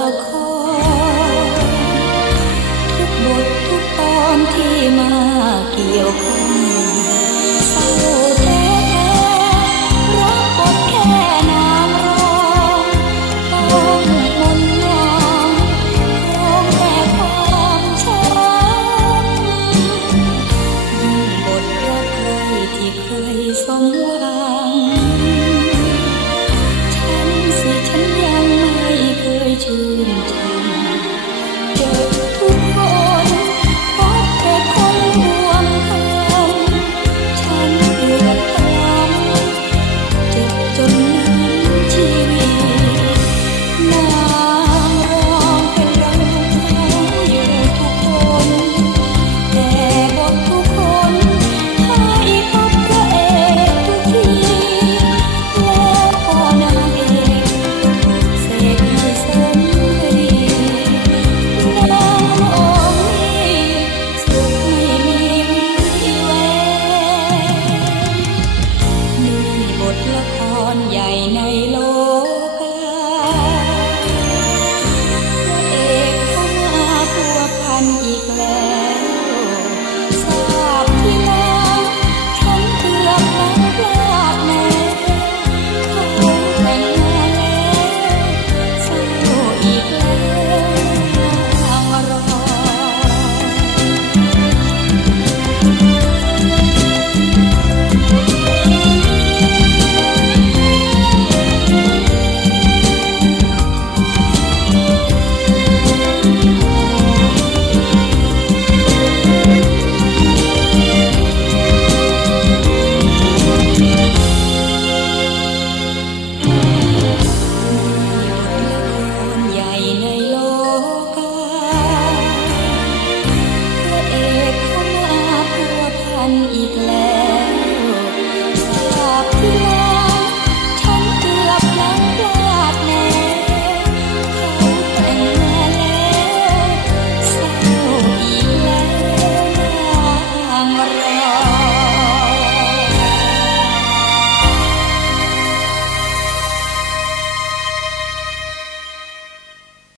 ละคร ทุกบททุกตอนที่มาเกี่ยวข้อง ละครใหญ่ในโล